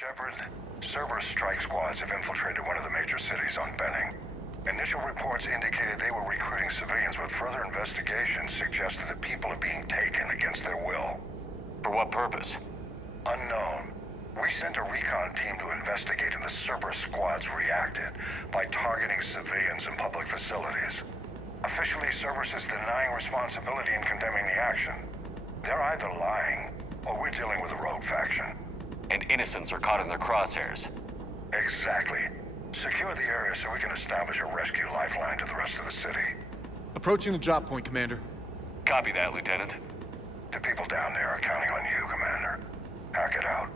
Shepard, Cerberus strike squads have infiltrated one of the major cities on Benning. Initial reports indicated they were recruiting civilians, but further investigation suggested that people are being taken against their will. For what purpose? Unknown. We sent a recon team to investigate, and the Cerberus squads reacted by targeting civilians in public facilities. Officially, Cerberus is denying responsibility and condemning the action. They're either lying, or we're dealing with a rogue faction. And innocents are caught in their crosshairs. Exactly. Secure the area so we can establish a rescue lifeline to the rest of the city. Approaching the drop point, Commander. Copy that, Lieutenant. The people down there are counting on you, Commander. Hack it out.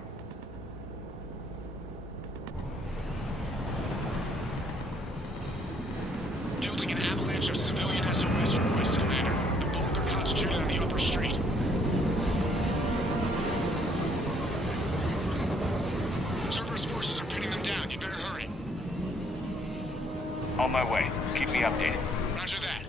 Building an avalanche of civilian SOS requests, Commander. The bulk are concentrated on the upper street. Cerberus forces are pinning them down. You better hurry. On my way. Keep me updated. Roger that.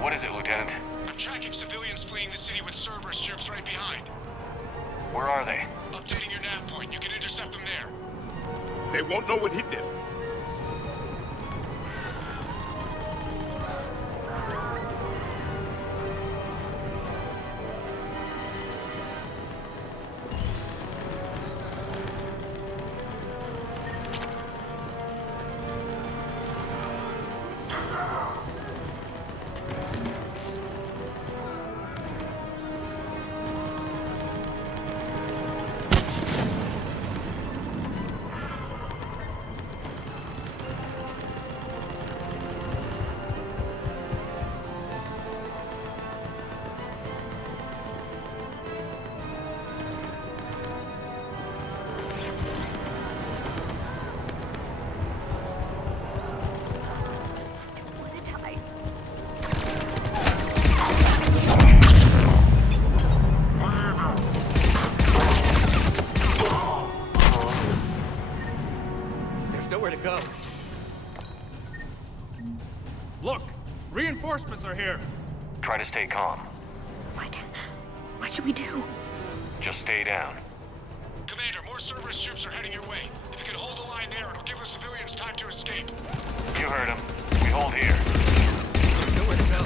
What is it, Lieutenant? I'm tracking civilians fleeing the city with Cerberus troops right behind. Where are they? Updating your nav point. You can intercept them there. They won't know what hit them. Nowhere to go. Look! Reinforcements are here! Try to stay calm. What? What should we do? Just stay down. Commander, more Cerberus troops are heading your way. If you can hold the line there, it'll give the civilians time to escape. You heard him. We hold here. Nowhere to go.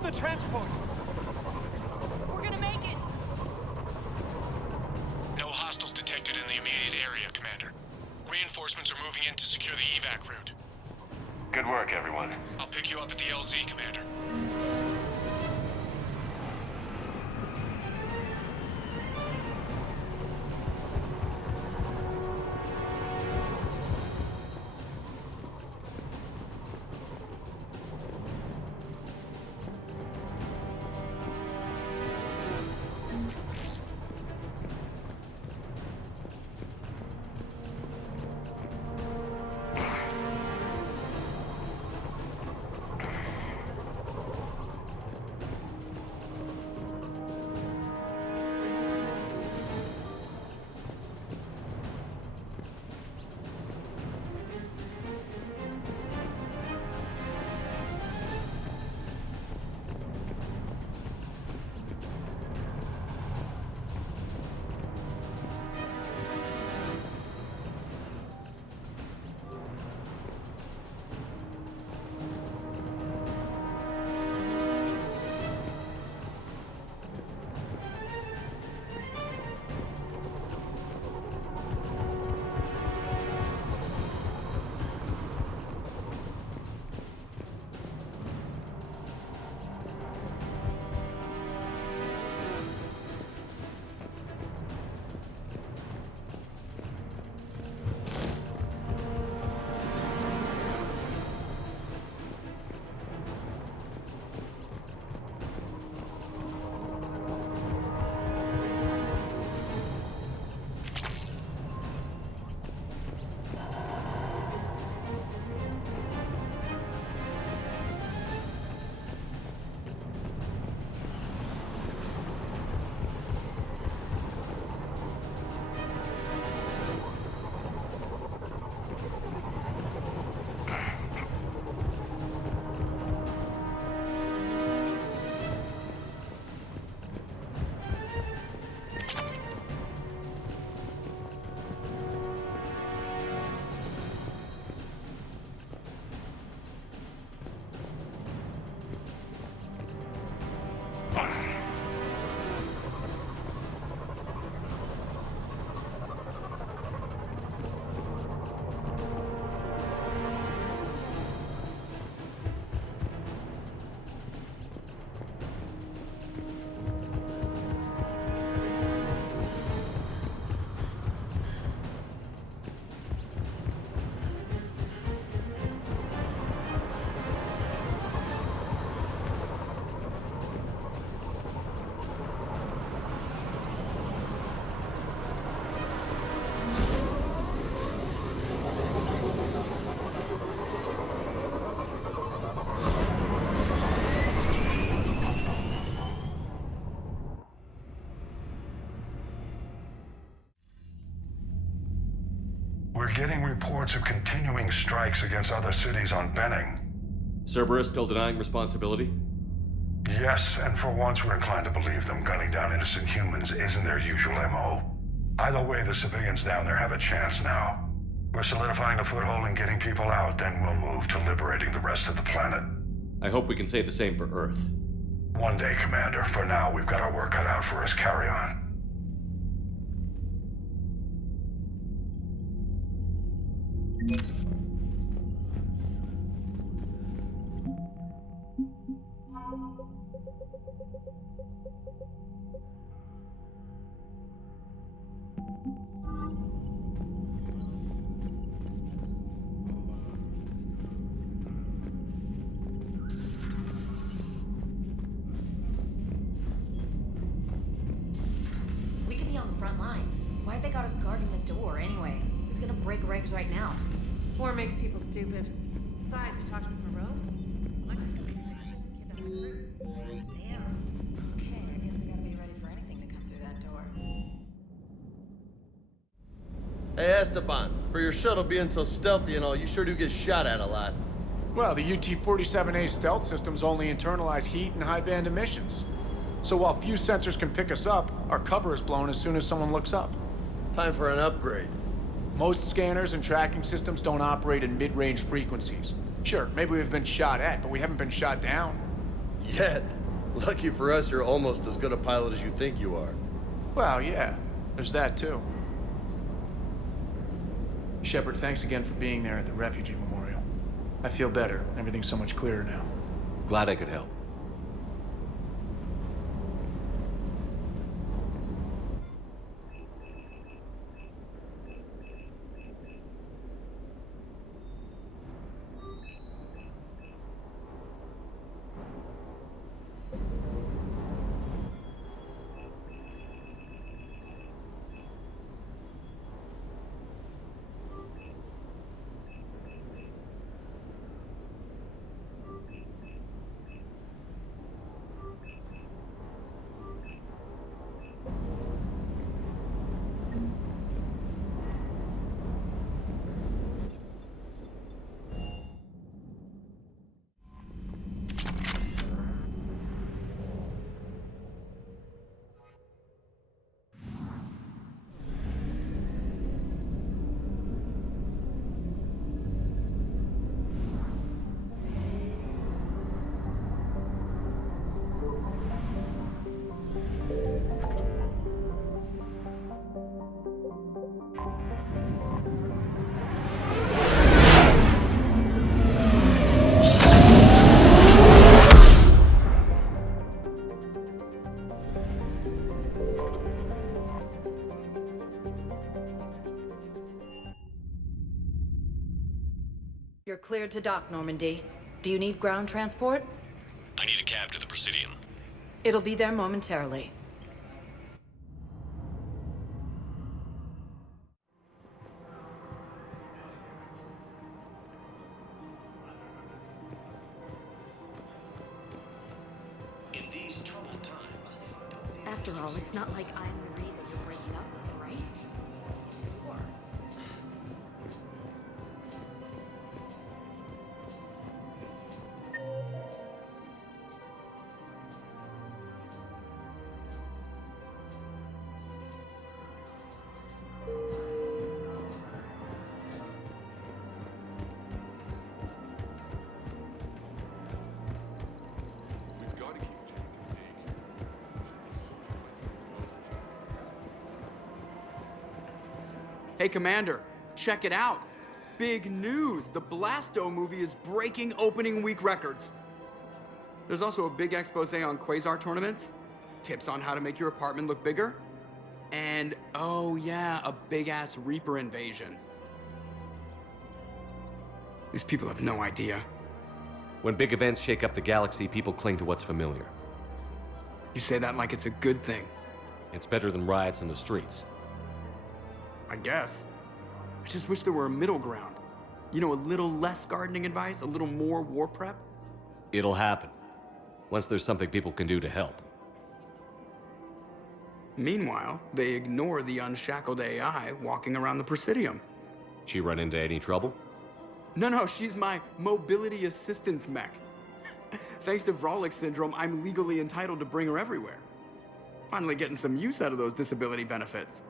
Hold the transport! We're gonna make it! No hostiles detected in the immediate area, Commander. Reinforcements are moving in to secure the evac route. Good work, everyone. I'll pick you up at the LZ, Commander. We're getting reports of continuing strikes against other cities on Benning. Cerberus still denying responsibility? Yes, and for once we're inclined to believe them. Gunning down innocent humans isn't their usual MO. Either way, the civilians down there have a chance now. We're solidifying a foothold and getting people out, then we'll move to liberating the rest of the planet. I hope we can say the same for Earth. One day, Commander. For now, we've got our work cut out for us. Carry on. We could be on the front lines. Why'd they got us guarding the door anyway? Who's gonna break regs right now? War makes people stupid. Besides, we talked with Moreau. Damn. Okay, I guess we gotta be ready for anything to come through that door. Hey Esteban, for your shuttle being so stealthy and all, you sure do get shot at a lot. Well, the UT-47A stealth systems only internalize heat and high-band emissions. So while few sensors can pick us up, our cover is blown as soon as someone looks up. Time for an upgrade. Most scanners and tracking systems don't operate in mid-range frequencies. Sure, maybe we've been shot at, but we haven't been shot down. Yet. Lucky for us, you're almost as good a pilot as you think you are. Well, yeah. There's that, too. Shepard, thanks again for being there at the refugee memorial. I feel better. Everything's so much clearer now. Glad I could help. You're cleared to dock, Normandy. Do you need ground transport? I need a cab to the Presidium. It'll be there momentarily. In these troubled times, After all, it's not like I'm the reason you're breaking up with her, right? Sure. We've got to keep Hey, Commander, check it out. Big news! The Blasto movie is breaking opening week records. There's also a big expose on Quasar tournaments, tips on how to make your apartment look bigger, and, oh yeah, a big-ass Reaper invasion. These people have no idea. When big events shake up the galaxy, people cling to what's familiar. You say that like it's a good thing. It's better than riots in the streets. I guess. I just wish there were a middle ground. You know, a little less gardening advice, a little more war prep. It'll happen. Once there's something people can do to help. Meanwhile, they ignore the unshackled AI walking around the Presidium. She run into any trouble? No, she's my mobility assistance mech. Thanks to Vrolic syndrome, I'm legally entitled to bring her everywhere. Finally getting some use out of those disability benefits.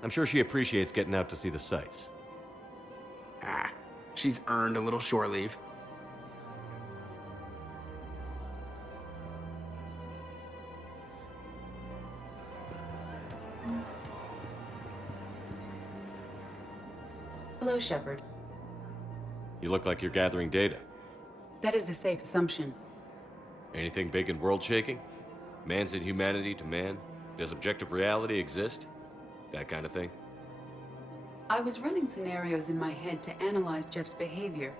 I'm sure she appreciates getting out to see the sights. Ah, she's earned a little shore leave. Hello, Shepard. You look like you're gathering data. That is a safe assumption. Anything big and world-shaking? Man's inhumanity to man? Does objective reality exist? That kind of thing? I was running scenarios in my head to analyze Jeff's behavior.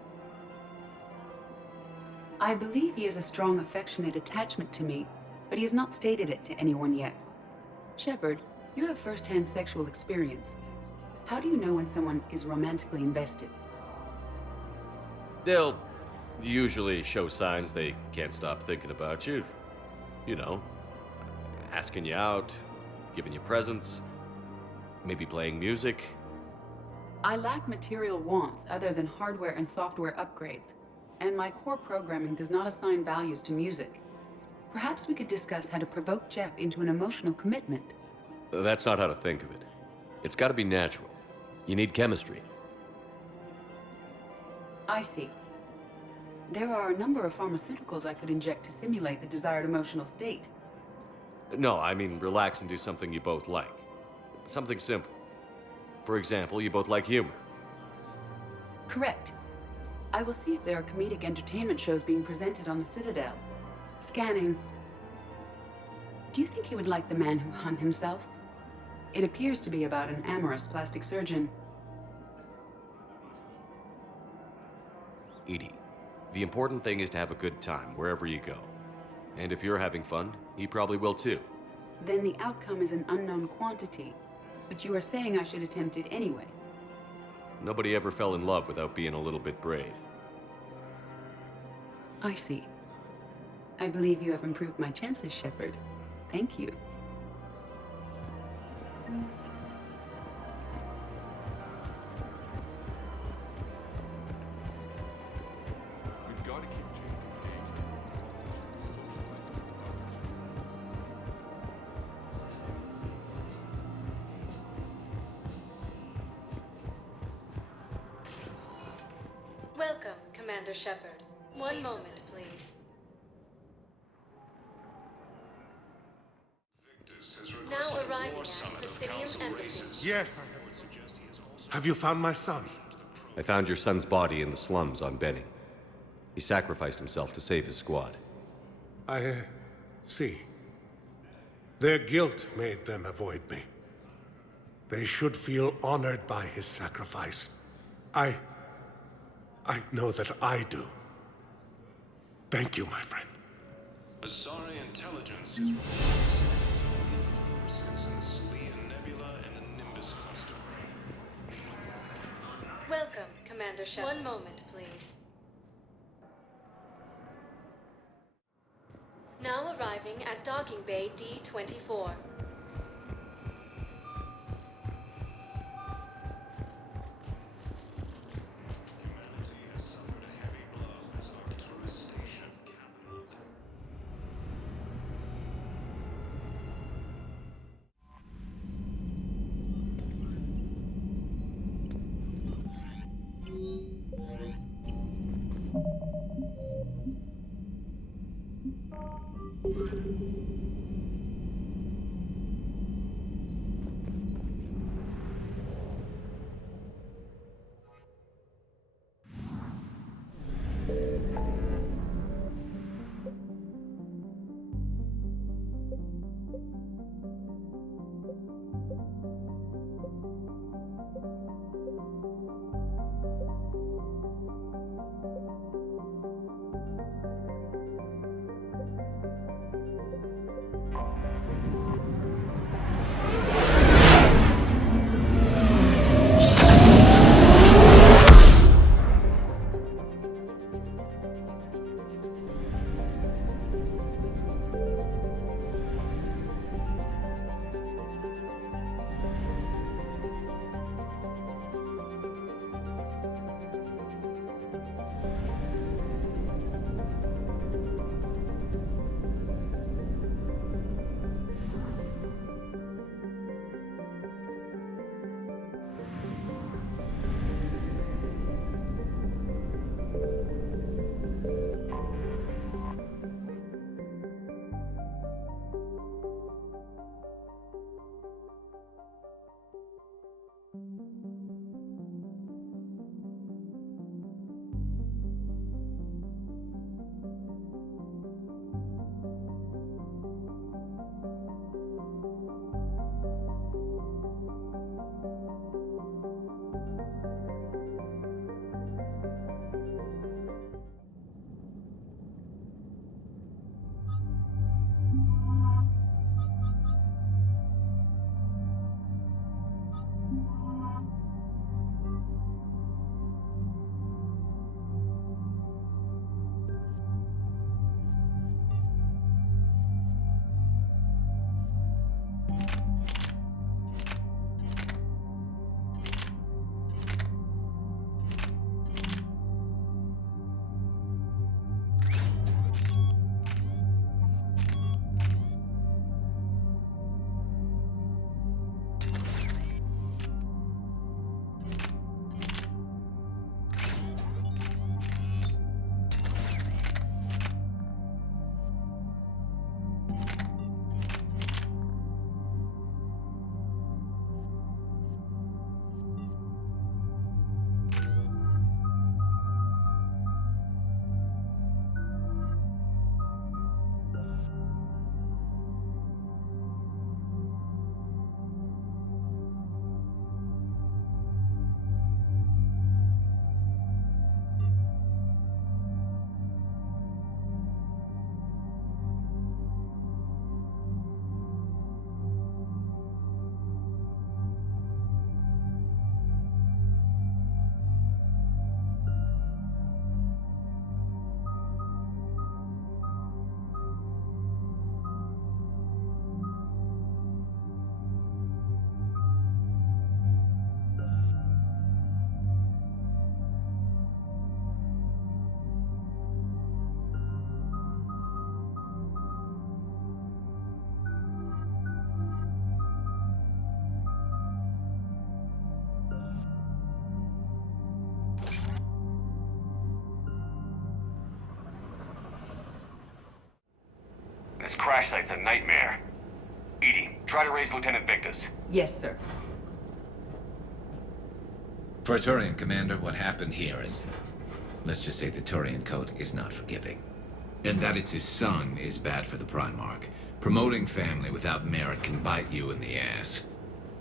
I believe he has a strong affectionate attachment to me, but he has not stated it to anyone yet. Shepard, you have first-hand sexual experience. How do you know when someone is romantically invested? They'll usually show signs they can't stop thinking about you. You know, asking you out, giving you presents, maybe playing music. I lack material wants other than hardware and software upgrades, and my core programming does not assign values to music. Perhaps we could discuss how to provoke Jeff into an emotional commitment. That's not how to think of it. It's got to be natural. You need chemistry. I see. There are a number of pharmaceuticals I could inject to simulate the desired emotional state. No, I mean relax and do something you both like. Something simple. For example, you both like humor. Correct. I will see if there are comedic entertainment shows being presented on the Citadel. Scanning. Do you think he would like The Man Who Hung Himself? It appears to be about an amorous plastic surgeon. Edie, the important thing is to have a good time wherever you go. And if you're having fun, he probably will too. Then the outcome is an unknown quantity. But you are saying I should attempt it anyway. Nobody ever fell in love without being a little bit brave. I see. I believe you have improved my chances, Shepard. Thank you. We've got to keep changing data. Welcome, Commander Shepard. One moment, please. Now arriving at Presidium Embassy. Yes, I have. Have you found my son? I found your son's body in the slums on Benning. He sacrificed himself to save his squad. I see. Their guilt made them avoid me. They should feel honored by his sacrifice. I know that I do. Thank you, my friend. Asari intelligence is forces in the Salian Nebula and the Nimbus cluster. Welcome, Commander Shepard. One moment, please. Now arriving at Docking Bay D-24. This crash site's a nightmare. Edie, try to raise Lieutenant Victus. Yes, sir. For a Turian commander, what happened here is... let's just say the Turian code is not forgiving. And that it's his son is bad for the Primarch. Promoting family without merit can bite you in the ass.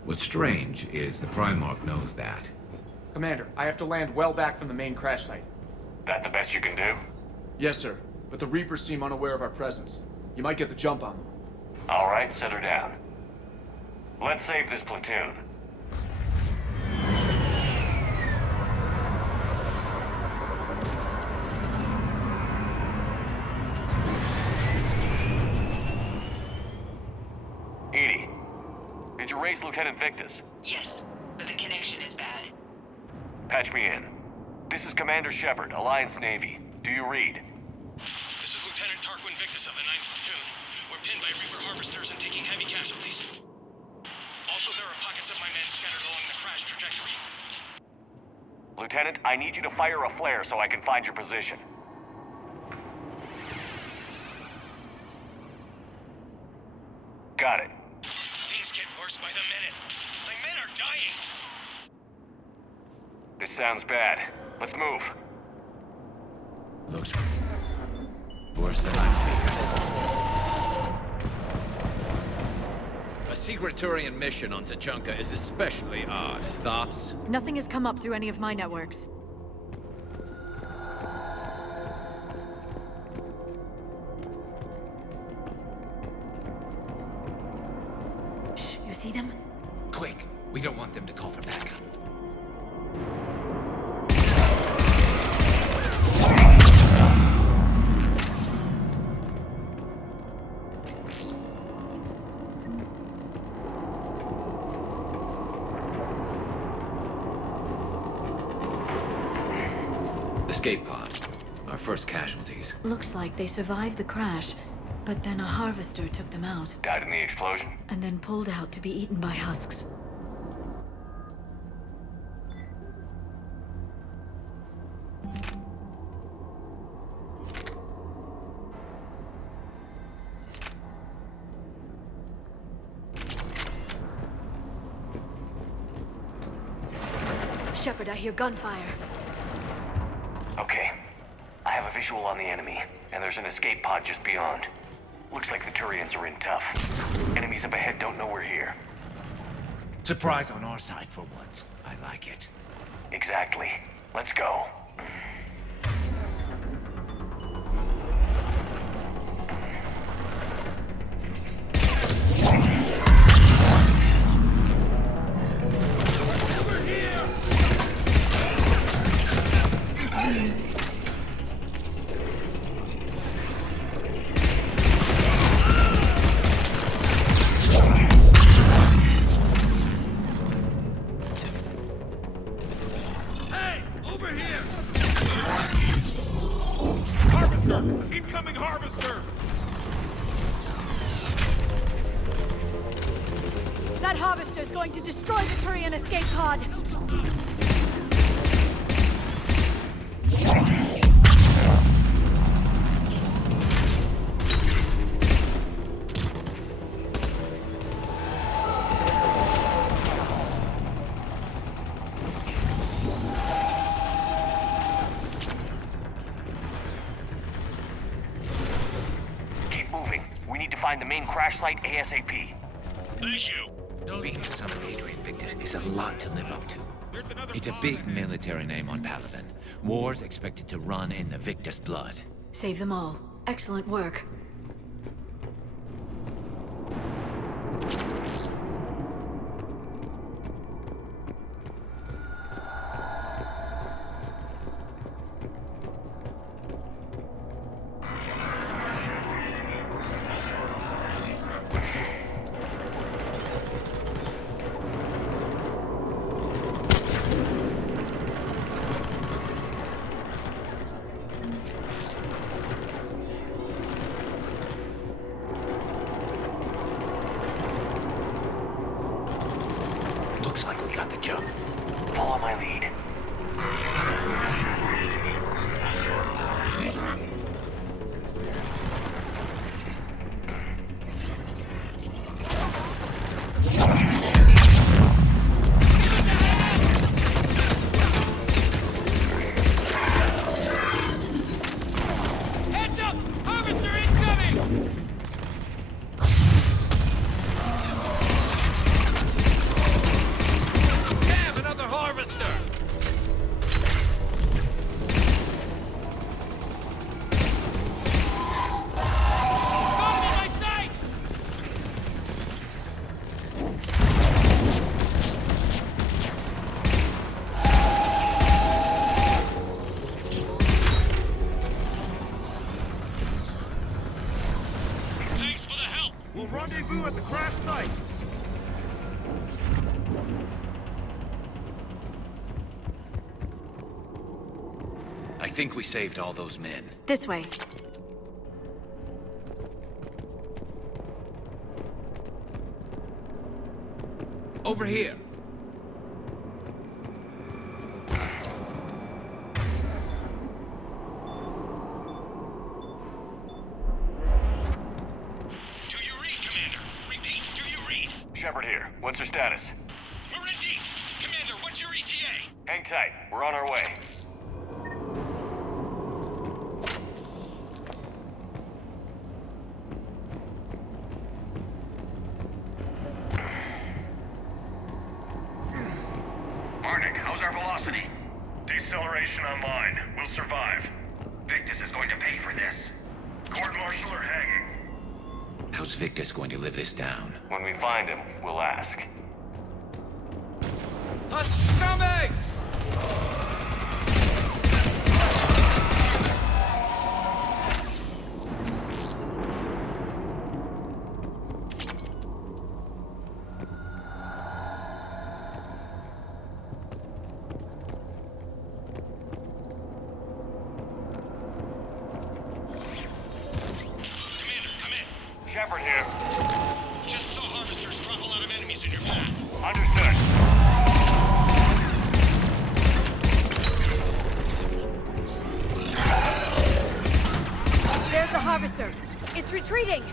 What's strange is the Primarch knows that. Commander, I have to land well back from the main crash site. That the best you can do? Yes, sir. But the Reapers seem unaware of our presence. You might get the jump on them. All right, set her down. Let's save this platoon. Edie, did you raise Lieutenant Victus? Yes, but the connection is bad. Patch me in. This is Commander Shepard, Alliance Navy. Do you read? This is Lieutenant Tarquin Victus of the 9th Platoon. We're pinned by Reaper harvesters and taking heavy casualties. Also, there are pockets of my men scattered along the crash trajectory. Lieutenant, I need you to fire a flare so I can find your position. Got it. Things get worse by the minute. My men are dying. This sounds bad. Let's move. Looks worse than I feared. A secret Turian mission on Tachanka is especially odd. Thoughts? Nothing has come up through any of my networks. Shh, you see them? Quick! We don't want them to call for backup. Escape pod. Our first casualties. Looks like they survived the crash, but then a harvester took them out. Died in the explosion? And then pulled out to be eaten by husks. Shepard, I hear gunfire. Okay. I have a visual on the enemy, and there's an escape pod just beyond. Looks like the Turians are in tough. Enemies up ahead don't know we're here. Surprise on our side for once. I like it. Exactly. Let's go. Incoming harvester! That harvester is going to destroy the Turian escape pod. Find the main crash site ASAP. Thank you. Being the son of Adrian Victus is a lot to live up to. It's a big military name on Paladin. War's expected to run in the Victus blood. Save them all. Excellent work. Looks like we got the jump. Follow my lead. We'll rendezvous at the crash site. I think we saved all those men. This way. Over here. Shepard here. What's your status? We're in deep. Commander, what's your ETA? Hang tight. We're on our way. Marnik, how's our velocity? Deceleration online. We'll survive. Victus is going to pay for this. Court-martial or hanging? How's Victus going to live this down? When we find him, we'll ask. Hunt's coming! Shepard here. Just saw harvesters drop a lot of enemies in your path. Understood. There's the harvester. It's retreating.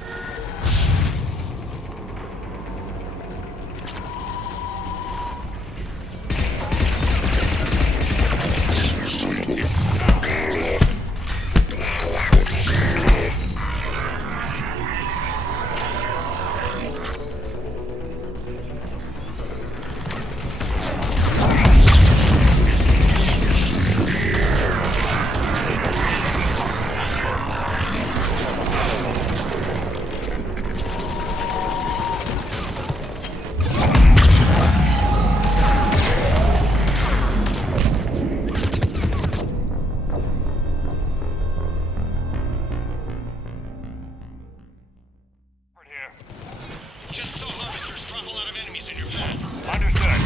Just saw harvesters drop a lot of enemies in your path. Understood.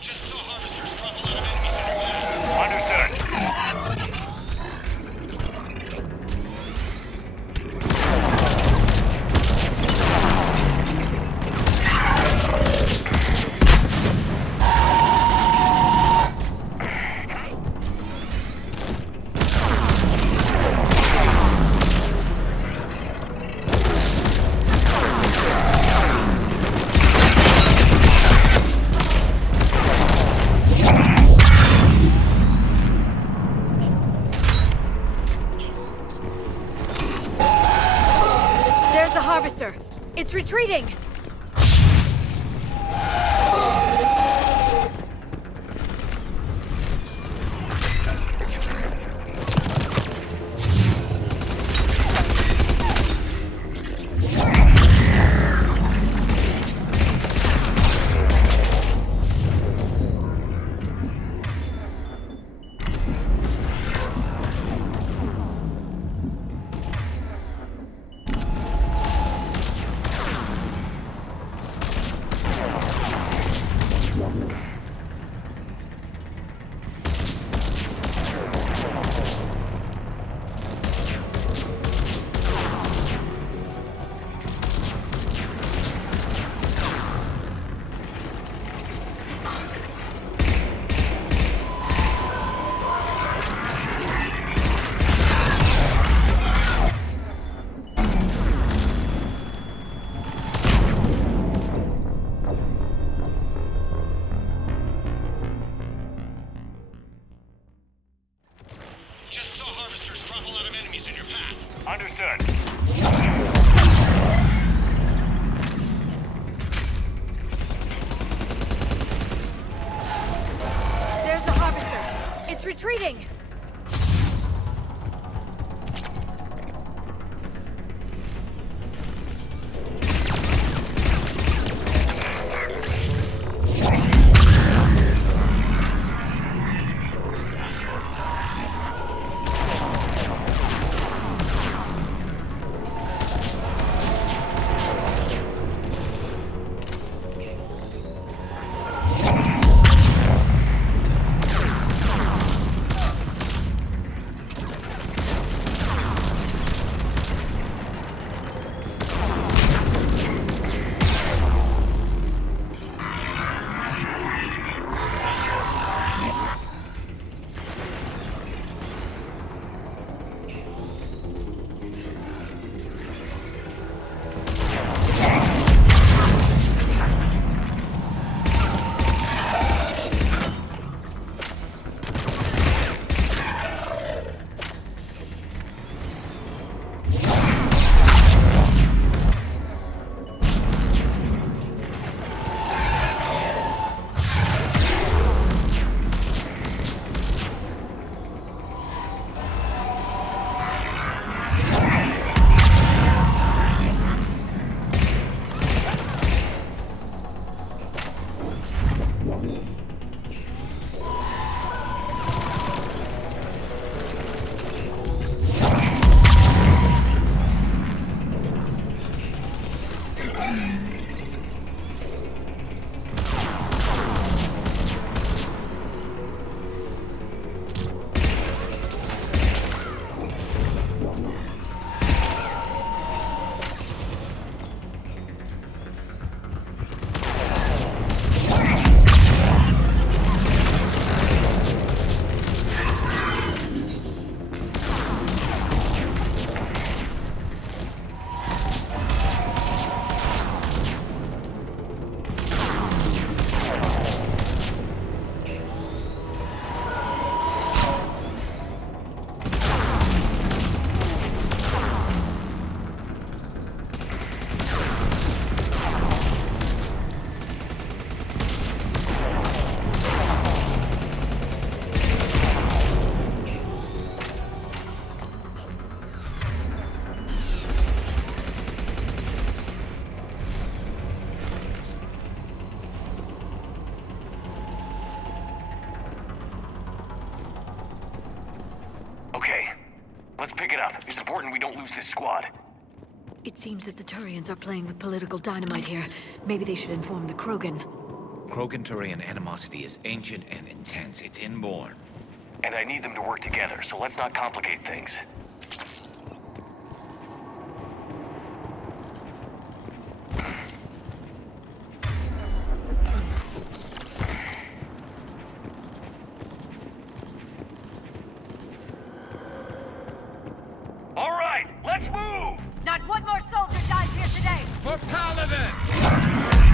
Just saw harvesters drop a lot of enemies in your path. Understood. There's the harvester. It's retreating. Just saw harvesters drop a lot of enemies in your path. Understood. There's the harvester. It's retreating. Let's pick it up. It's important we don't lose this squad. It seems that the Turians are playing with political dynamite here. Maybe they should inform the Krogan. Krogan-Turian animosity is ancient and intense. It's inborn. And I need them to work together, so let's not complicate things. All right, let's move! Not one more soldier dies here today! For Paladin!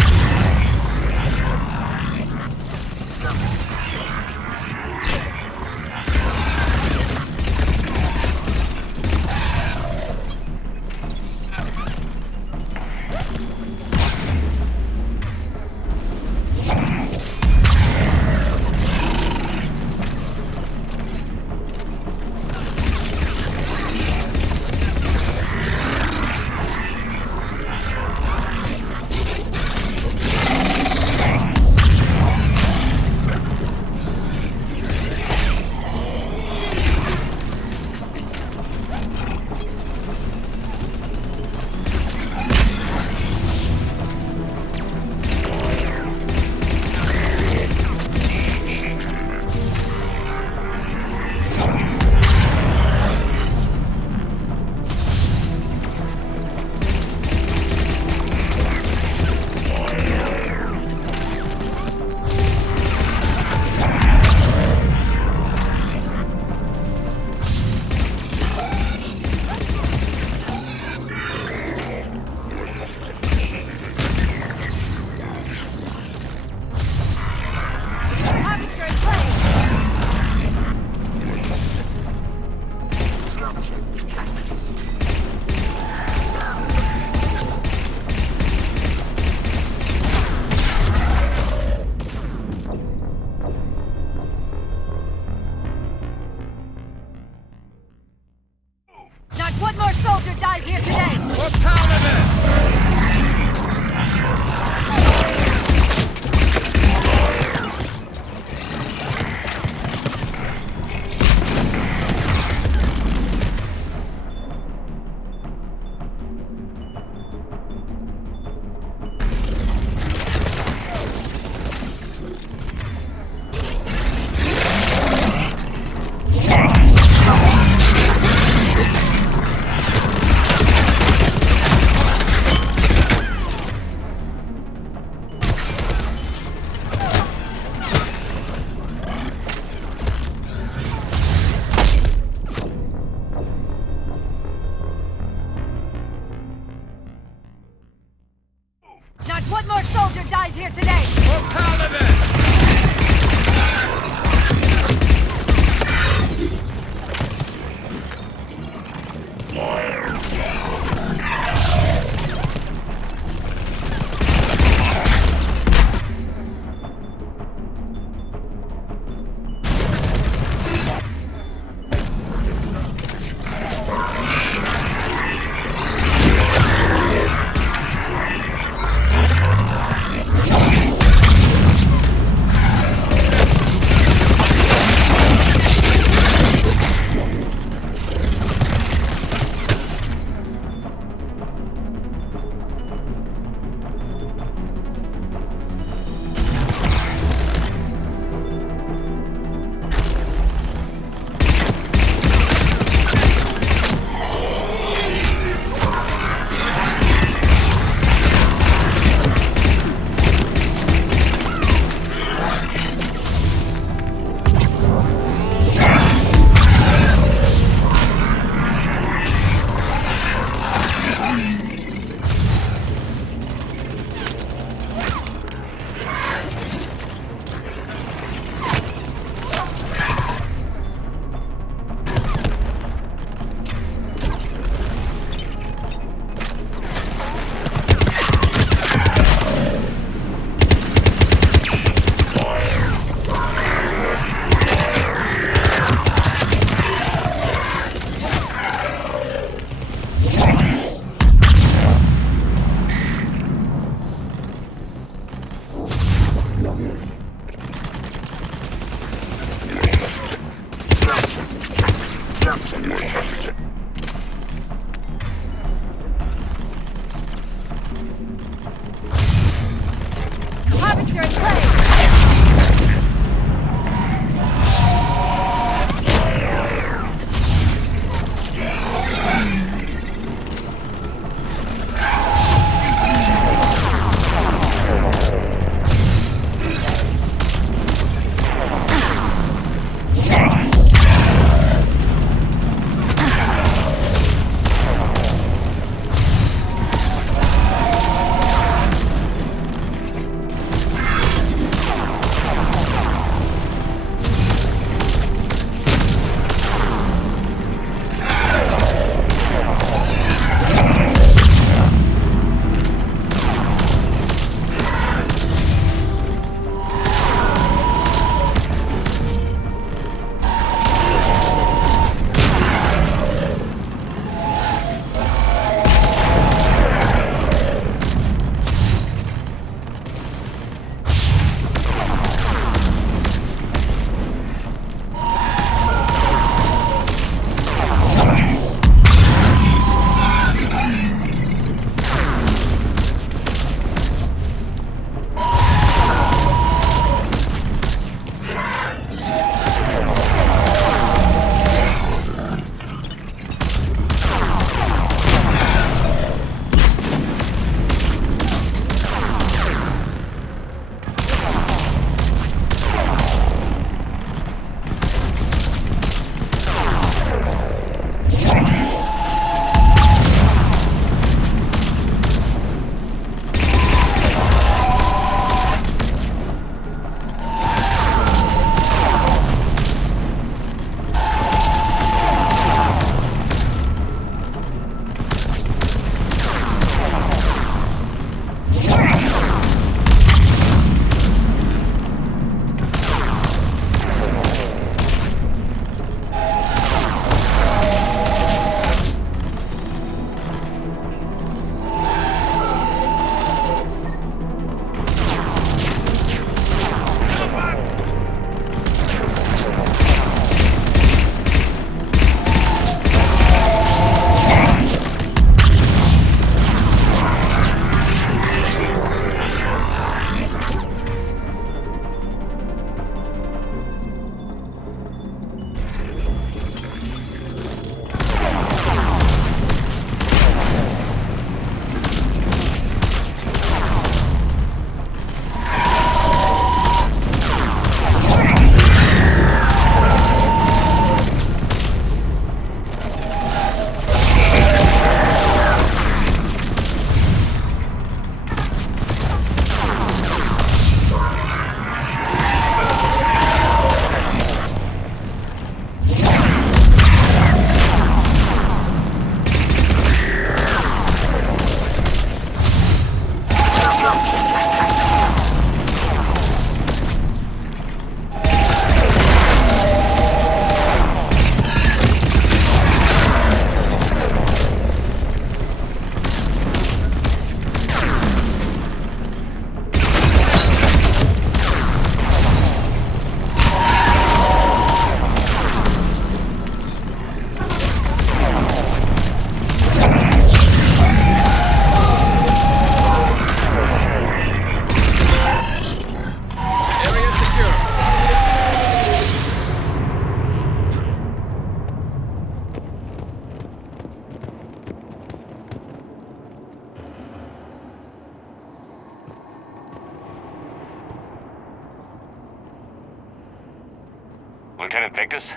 Lieutenant Victus?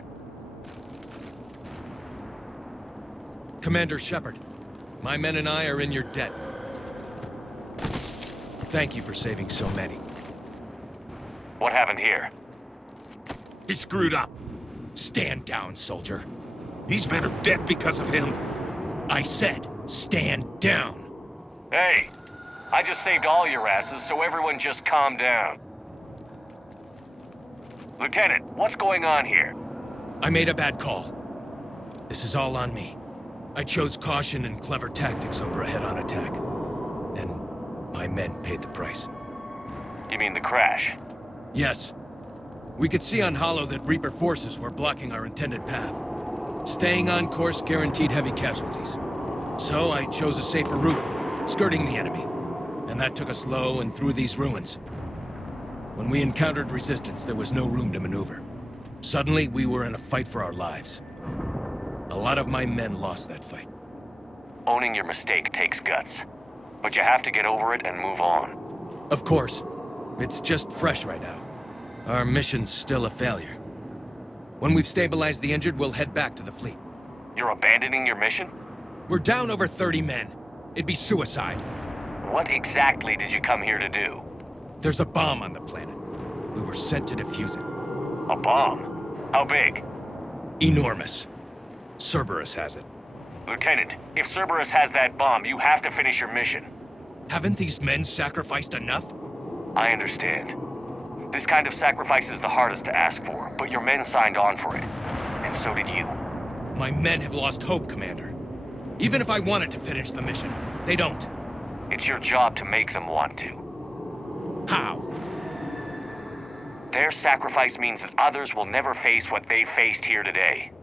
Commander Shepard, my men and I are in your debt. Thank you for saving so many. What happened here? He screwed up. Stand down, soldier. These men are dead because of him. I said, stand down. Hey, I just saved all your asses, so everyone just calm down. Lieutenant, what's going on here? I made a bad call. This is all on me. I chose caution and clever tactics over a head-on attack. And my men paid the price. You mean the crash? Yes. We could see on Hollow that Reaper forces were blocking our intended path. Staying on course guaranteed heavy casualties. So I chose a safer route, skirting the enemy. And that took us low and through these ruins. When we encountered resistance, there was no room to maneuver. Suddenly, we were in a fight for our lives. A lot of my men lost that fight. Owning your mistake takes guts. But you have to get over it and move on. Of course. It's just fresh right now. Our mission's still a failure. When we've stabilized the injured, we'll head back to the fleet. You're abandoning your mission? We're down over 30 men. It'd be suicide. What exactly did you come here to do? There's a bomb on the planet. We were sent to defuse it. A bomb? How big? Enormous. Cerberus has it. Lieutenant, if Cerberus has that bomb, you have to finish your mission. Haven't these men sacrificed enough? I understand. This kind of sacrifice is the hardest to ask for, but your men signed on for it. And so did you. My men have lost hope, Commander. Even if I wanted to finish the mission, they don't. It's your job to make them want to. How? Their sacrifice means that others will never face what they faced here today.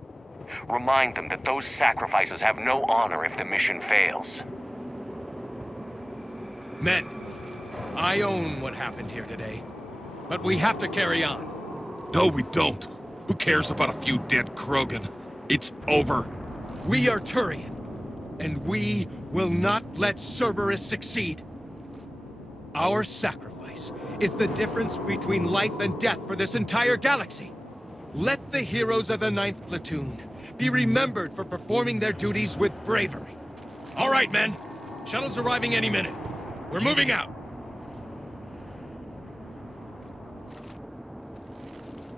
Remind them that those sacrifices have no honor if the mission fails. Men, I own what happened here today. But we have to carry on. No, we don't. Who cares about a few dead Krogan? It's over. We are Turian, and we will not let Cerberus succeed. Our sacrifice is the difference between life and death for this entire galaxy. Let the heroes of the 9th Platoon be remembered for performing their duties with bravery. All right, men. Shuttle's arriving any minute. We're moving out.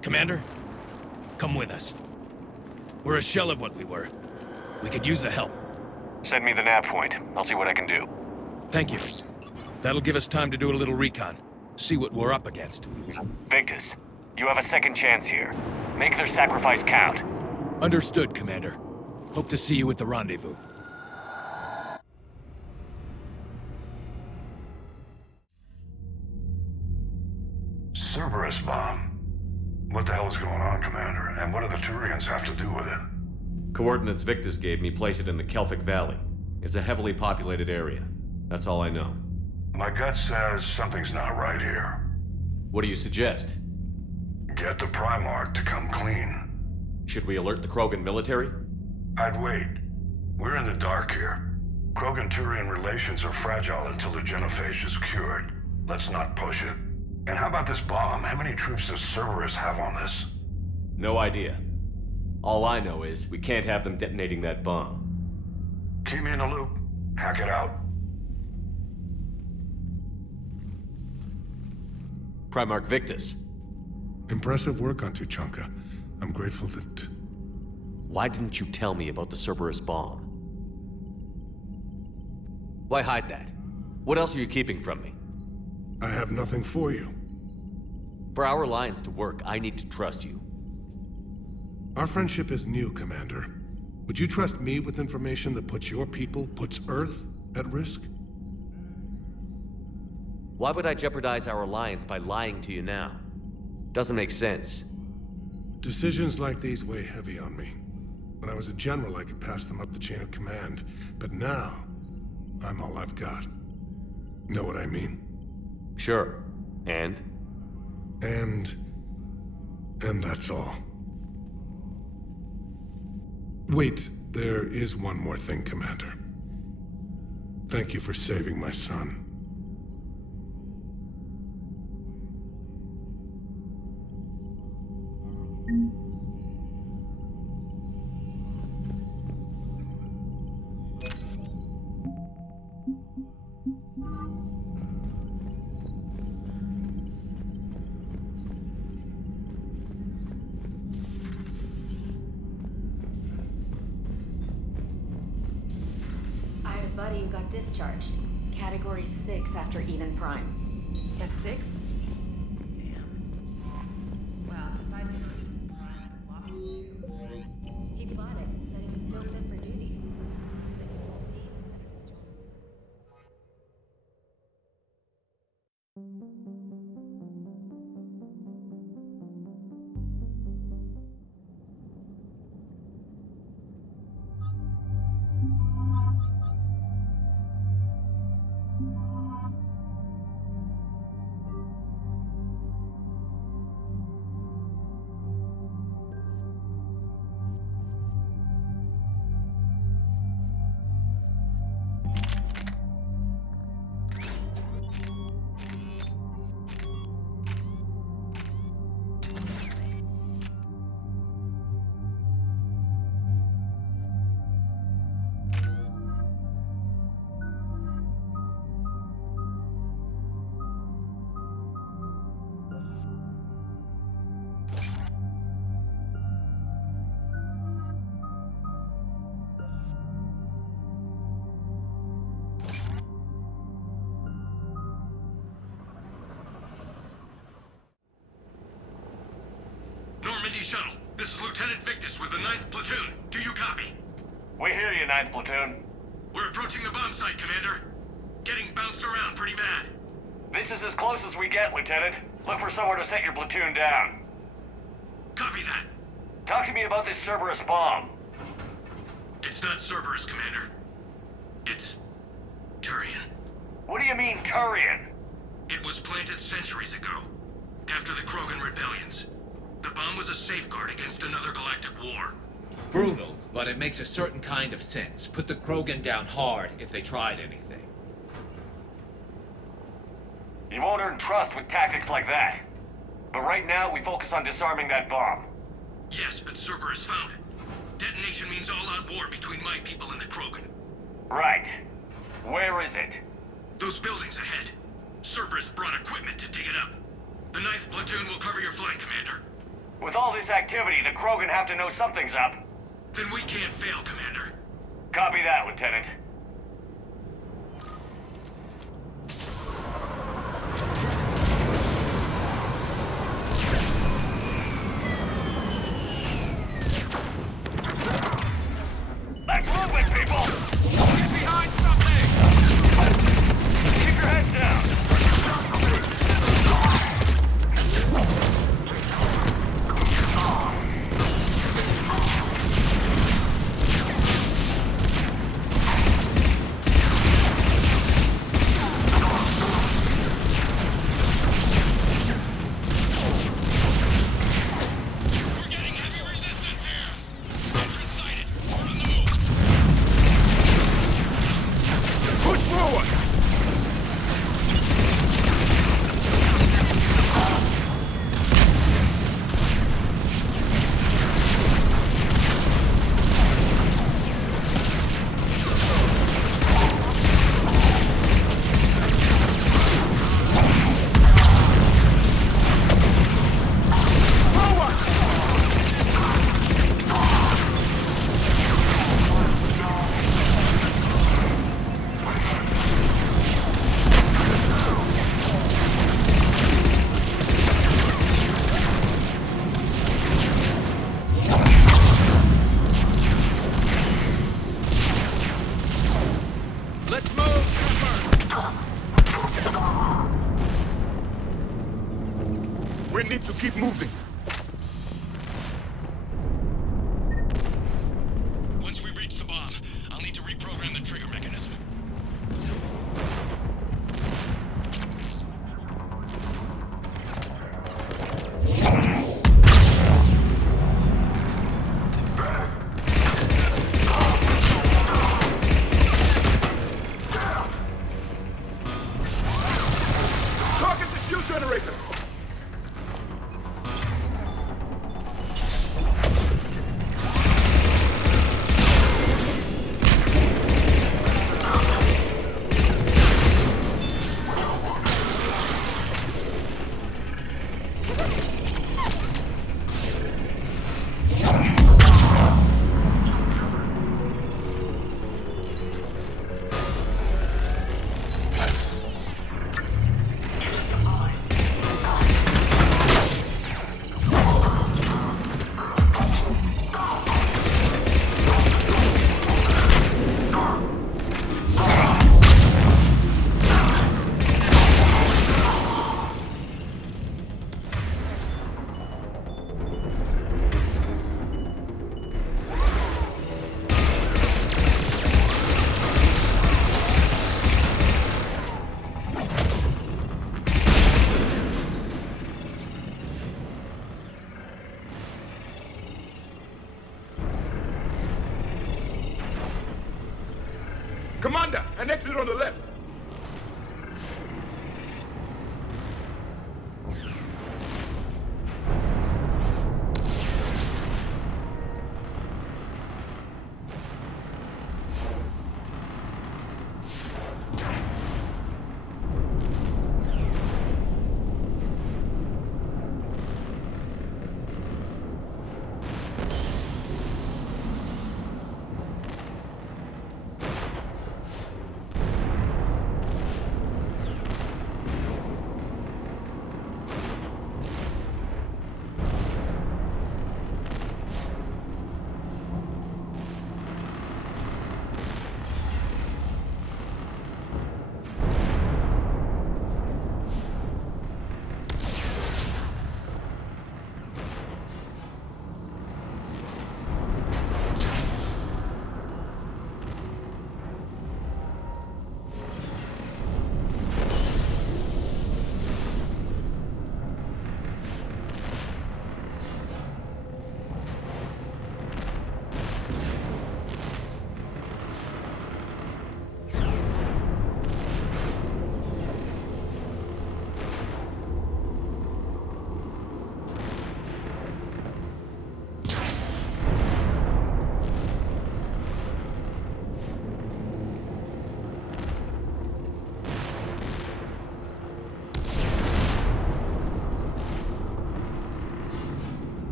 Commander, come with us. We're a shell of what we were. We could use the help. Send me the nav point. I'll see what I can do. Thank you. That'll give us time to do a little recon. See what we're up against. Victus, you have a second chance here. Make their sacrifice count. Understood, Commander. Hope to see you at the rendezvous. Cerberus bomb. What the hell is going on, Commander? And what do the Turians have to do with it? Coordinates Victus gave me place it in the Kelphic Valley. It's a heavily populated area. That's all I know. My gut says something's not right here. What do you suggest? Get the Primarch to come clean. Should we alert the Krogan military? I'd wait. We're in the dark here. Krogan-Turian relations are fragile until the genophage is cured. Let's not push it. And how about this bomb? How many troops does Cerberus have on this? No idea. All I know is we can't have them detonating that bomb. Keep me in the loop. Hack it out. Primarch Victus. Impressive work on Tuchanka. I'm grateful that... Why didn't you tell me about the Cerberus bomb? Why hide that? What else are you keeping from me? I have nothing for you. For our alliance to work, I need to trust you. Our friendship is new, Commander. Would you trust me with information that puts your people, puts Earth, at risk? Why would I jeopardize our alliance by lying to you now? Doesn't make sense. Decisions like these weigh heavy on me. When I was a general, I could pass them up the chain of command. But now, I'm all I've got. Know what I mean? Sure. And that's all. Wait, there is one more thing, Commander. Thank you for saving my son. buddy who got discharged. Category 6 after Eden Prime. At 6? He fought it, said he was still fit for duty. Normandy Shuttle, this is Lieutenant Victus with the 9th Platoon. Do you copy? We hear you, 9th Platoon. We're approaching the bomb site, Commander. Getting bounced around pretty bad. This is as close as we get, Lieutenant. Look for somewhere to set your platoon down. Copy that. Talk to me about this Cerberus bomb. It's not Cerberus, Commander. It's Turian. What do you mean, Turian? It was planted centuries ago, after the Krogan rebellions. The bomb was a safeguard against another galactic war. Brutal, but it makes a certain kind of sense. Put the Krogan down hard if they tried anything. You won't earn trust with tactics like that. But right now, we focus on disarming that bomb. Yes, but Cerberus found it. Detonation means all-out war between my people and the Krogan. Right. Where is it? Those buildings ahead. Cerberus brought equipment to dig it up. The 9th Platoon will cover your flank, Commander. With all this activity, the Krogan have to know something's up. Then we can't fail, Commander. Copy that, Lieutenant. Let's move it, people! Get behind something! Keep your heads down! We need to keep moving. Once we reach the bomb, I'll need to reprogram the trigger mechanism. Target the fuel generator! Commander, an exit on the left.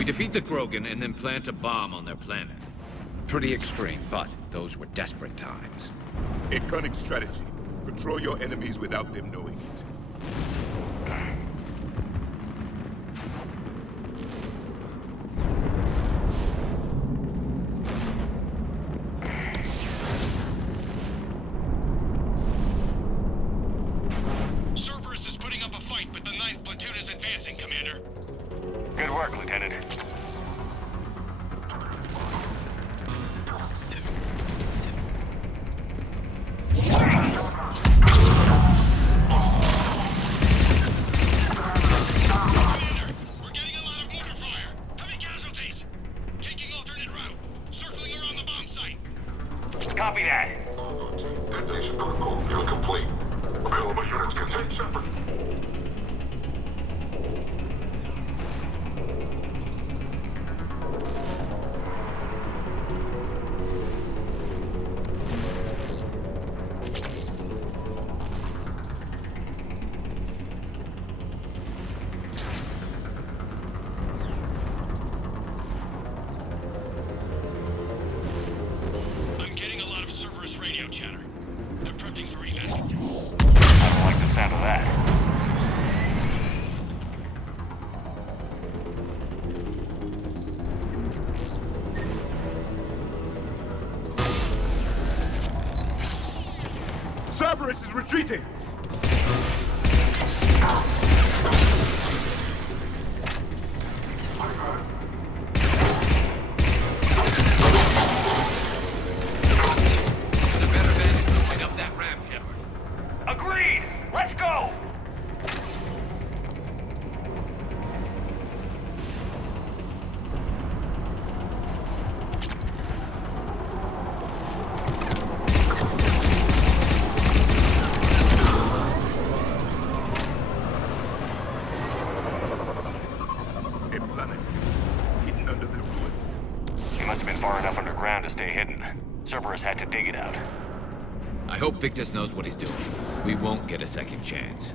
We defeat the Krogan and then plant a bomb on their planet. Pretty extreme, but those were desperate times. A cunning strategy. Control your enemies without them knowing it. Cerberus is putting up a fight, but the 9th platoon is advancing, Commander. Good work, Lieutenant. Mission protocol incomplete. Available units contain Shepard. I'm getting a lot of Cerberus radio chatter. They're prepping for evac. I don't like the sound of that. Cerberus is retreating! The better men pick up that ram, Shepard. Agreed! Let's go! A planet hidden under the ruins. He must have been far enough underground to stay hidden. Cerberus had to dig it out. I hope Victus knows what he's doing. We won't get a second chance.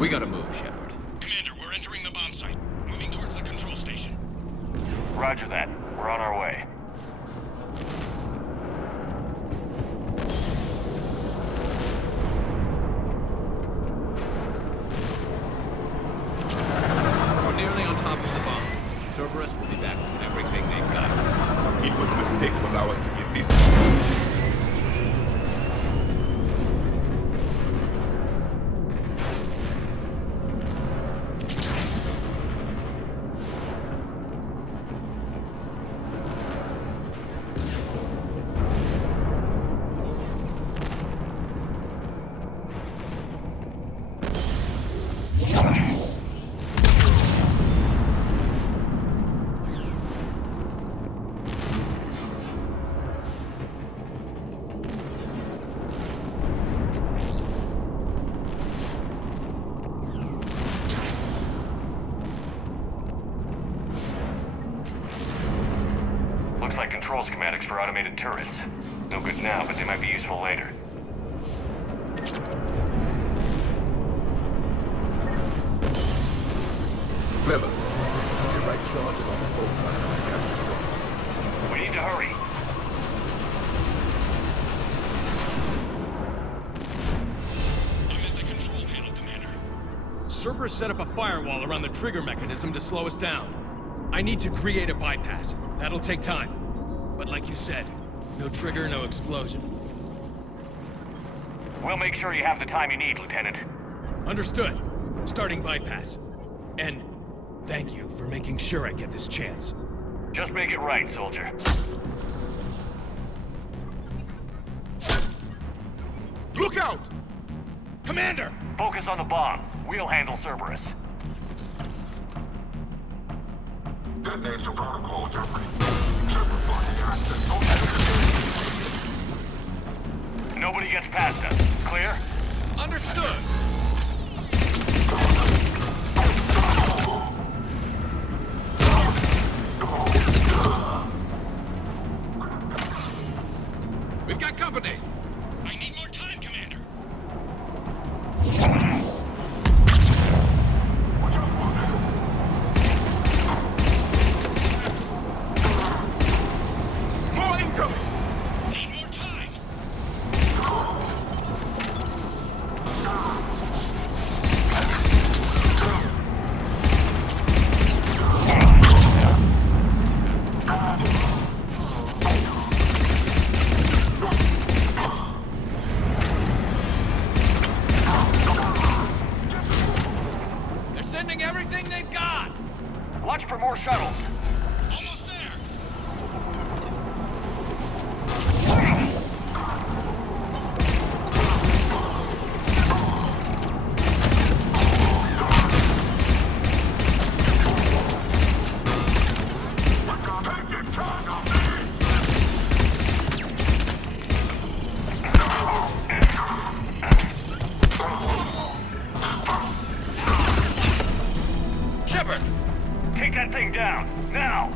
We gotta move, Shepard. Commander, we're entering the bomb site. Moving towards the control station. Roger that. We're on our way. We're nearly on top of the bomb. Cerberus will be back with everything they've got. It was a mistake to allow us to get this. Looks like control schematics for automated turrets. No good now, but they might be useful later. Clever. The right charge is on the boat. We need to hurry. I'm at the control panel, Commander. Cerberus set up a firewall around the trigger mechanism to slow us down. I need to create a bypass. That'll take time. But like you said, no trigger, no explosion. We'll make sure you have the time you need, Lieutenant. Understood. Starting bypass. And thank you for making sure I get this chance. Just make it right, soldier. Look out! Commander! Focus on the bomb. We'll handle Cerberus. Detonation protocol jeopardy. Shepard blocking access. Nobody gets past us. Clear? Understood! We've got company! I need more time, Commander. More incoming! Need more time. They're sending everything they've got! Watch for more shuttles. Almost there. down, now!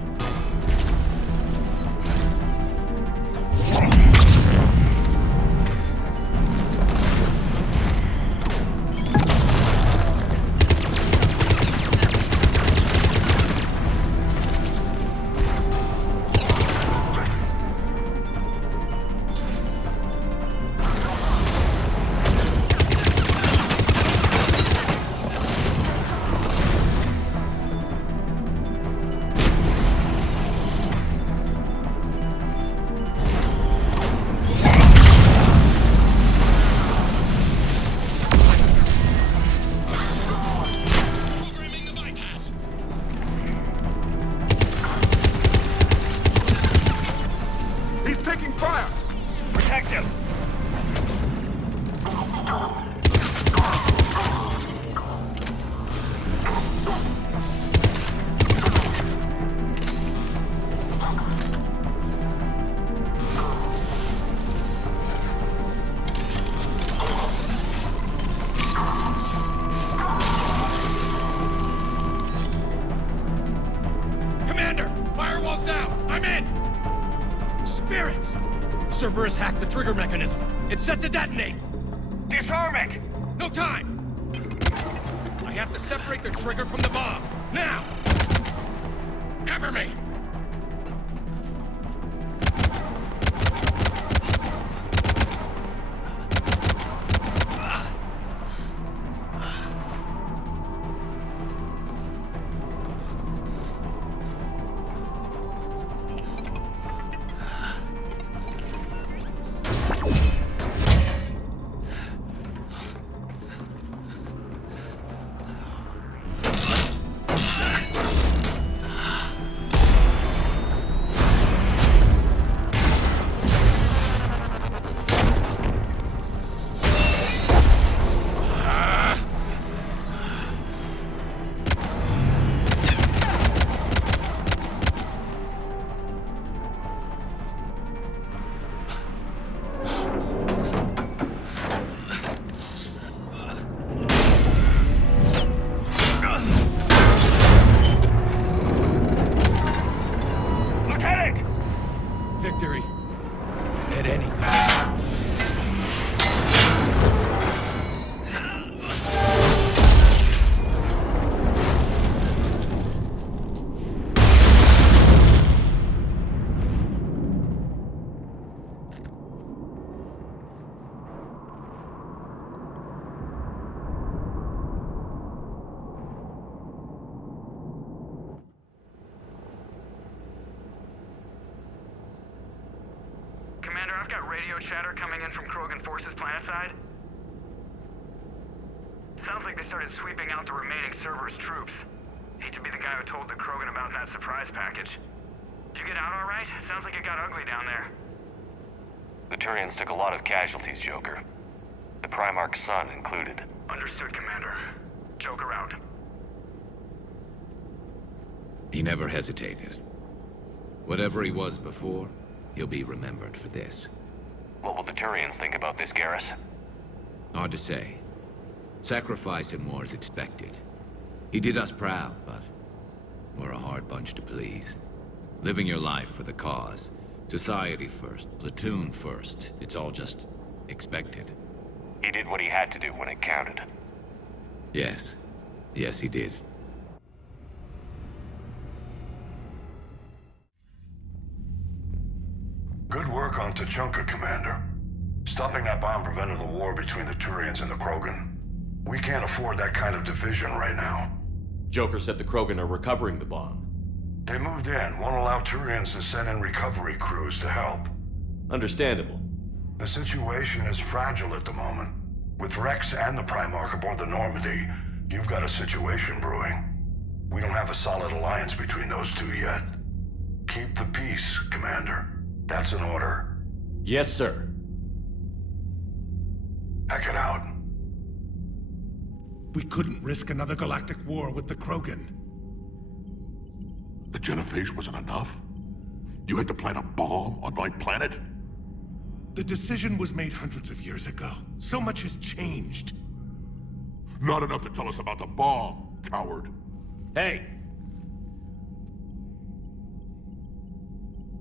Cerberus hacked the trigger mechanism. It's set to detonate. Disarm it! No time! I have to separate the trigger from the bomb. Now! Cover me! I've got radio chatter coming in from Krogan forces planetside. Sounds like they started sweeping out the remaining Cerberus troops. Hate to be the guy who told the Krogan about that surprise package. Did you get out all right? Sounds like it got ugly down there. The Turians took a lot of casualties, Joker. The Primarch's son included. Understood, Commander. Joker out. He never hesitated. Whatever he was before, he'll be remembered for this. What will the Turians think about this, Garrus? Hard to say. Sacrifice and more is expected. He did us proud, but we're a hard bunch to please. Living your life for the cause. Society first, platoon first. It's all just expected. He did what he had to do when it counted. Yes. Yes, he did. Good work on Tuchanka, Commander. Stopping that bomb prevented the war between the Turians and the Krogan. We can't afford that kind of division right now. Joker said the Krogan are recovering the bomb. They moved in, won't allow Turians to send in recovery crews to help. Understandable. The situation is fragile at the moment. With Rex and the Primarch aboard the Normandy, you've got a situation brewing. We don't have a solid alliance between those two yet. Keep the peace, Commander. That's an order. Yes, sir. Heck it out. We couldn't risk another galactic war with the Krogan. The Genophage wasn't enough? You had to plant a bomb on my planet? The decision was made hundreds of years ago. So much has changed. Not enough to tell us about the bomb, coward. Hey!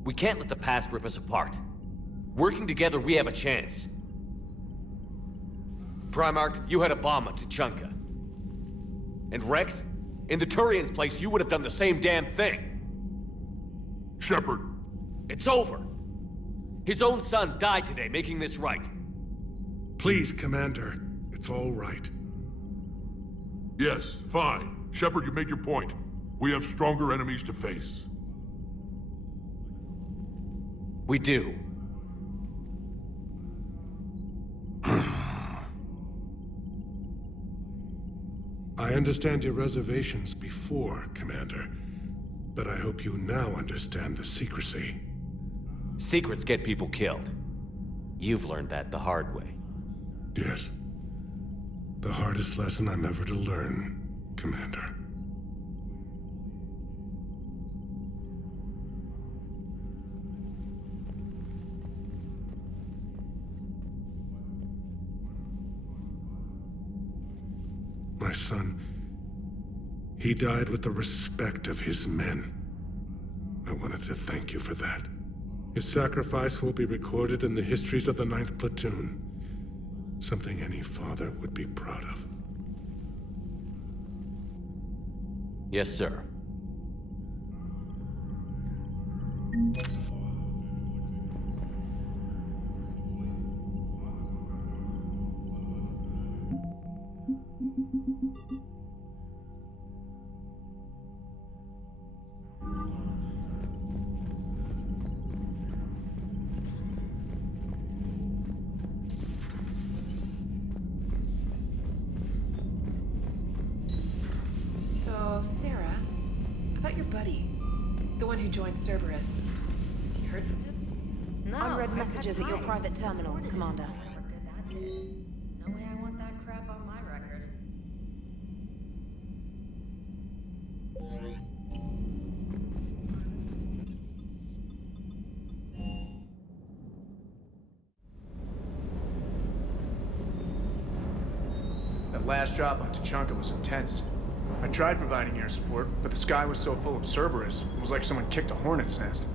We can't let the past rip us apart. Working together, we have a chance. Primarch, you had a bomb on Tuchanka. And Rex, in the Turian's place, you would have done the same damn thing. Shepard. It's over. His own son died today, making this right. Please, Commander. It's all right. Yes, fine. Shepard, you made your point. We have stronger enemies to face. We do. I understand your reservations before, Commander, but I hope you now understand the secrecy. Secrets get people killed. You've learned that the hard way. Yes. The hardest lesson I'm ever to learn, Commander. My son, he died with the respect of his men. I wanted to thank you for that. His sacrifice will be recorded in the histories of the 9th Platoon. Something any father would be proud of. Yes, sir. So, Sarah, about your buddy, the one who joined Cerberus. You heard from him? No, Unread I've messages had at your time. private terminal, Commander. No way I want that crap on my record. That last job on Tuchanka was intense. I tried providing air support, but the sky was so full of Cerberus, it was like someone kicked a hornet's nest.